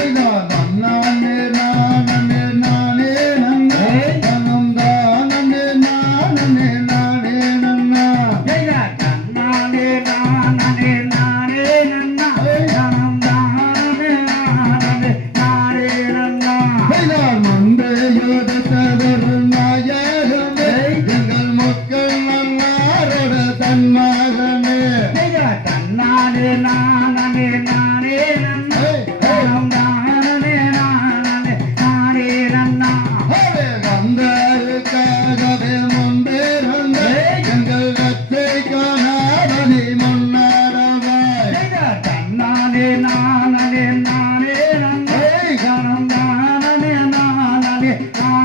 Hang on. 面。啊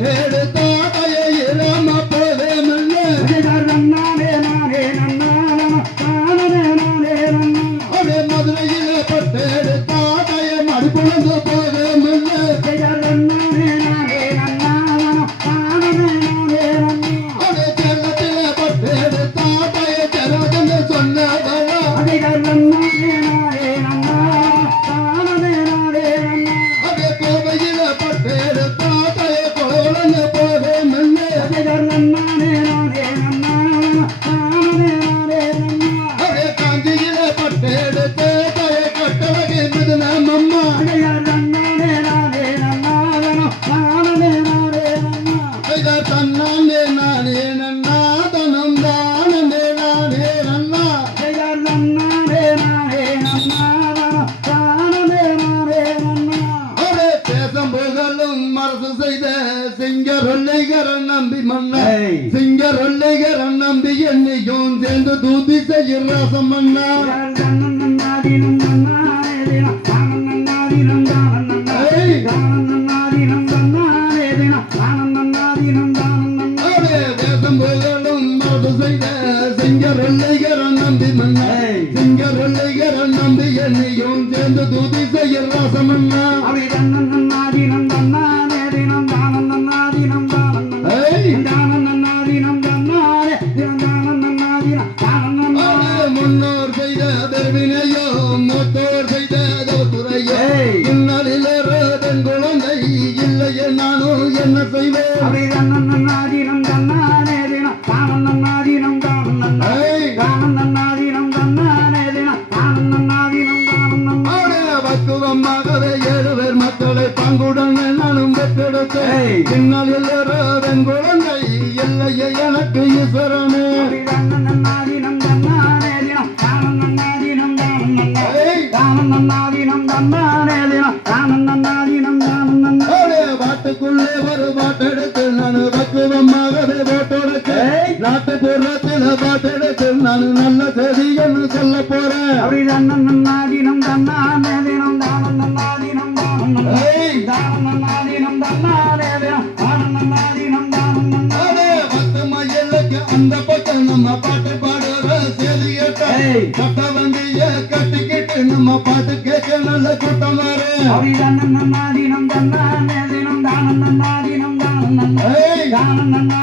Yeah. mm -hmm. நாட்டு பூர்வத்தில் பாட்டெடுத்து நான் நல்ல செடிகள் சொல்ல போறேன் அப்படி தன்னம் நன்னாதினம் தன்னாதினம் தானம் நன்னாதினம் தானம் தானம் நன்னாதினம் தன்னாதினம் தானம் நன்னாதினம் தானம் பத்து மையலுக்கு அந்த பக்கம் நம்ம பாட்டு பாடுற செடி கட்ட வந்திய கட்டிக்கிட்டு நம்ம பாட்டு கேட்க நல்ல கூட்டம் வரு அப்படி தன்னம் நன்னாதினம் தன்னாதினம் தானம் நன்னாதினம் தானம் தானம் நன்னா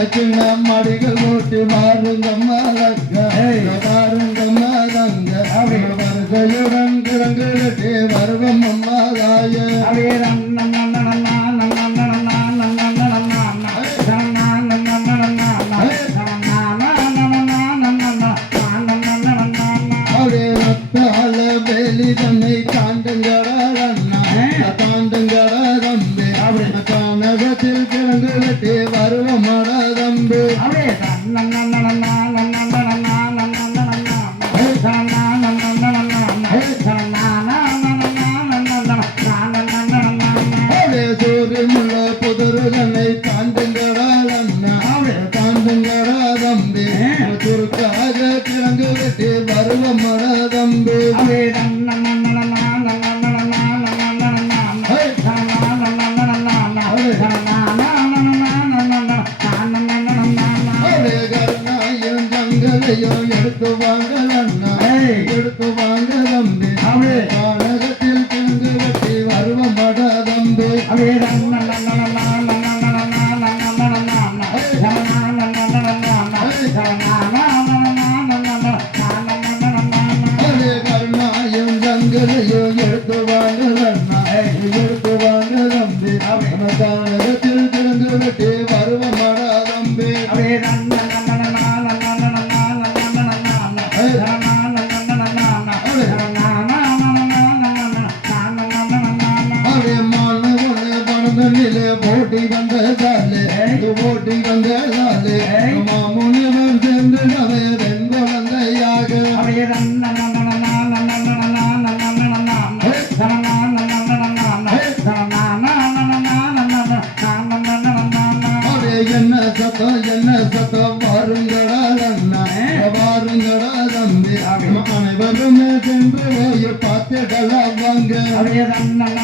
எனக்கு நம் அடிகள் போட்டு மாறுங்கம்மா தங்க மாறுங்கம்மா தங்க வருகையுடன் கிழங்கு வருவம் அம்மா தம்பி குறுக்காக கிழங்கு வெட்டி பருவமட தம்பி எடுத்து வாங்க எடுத்து வாங்க அவளே தான் நல்லா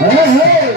Uhum.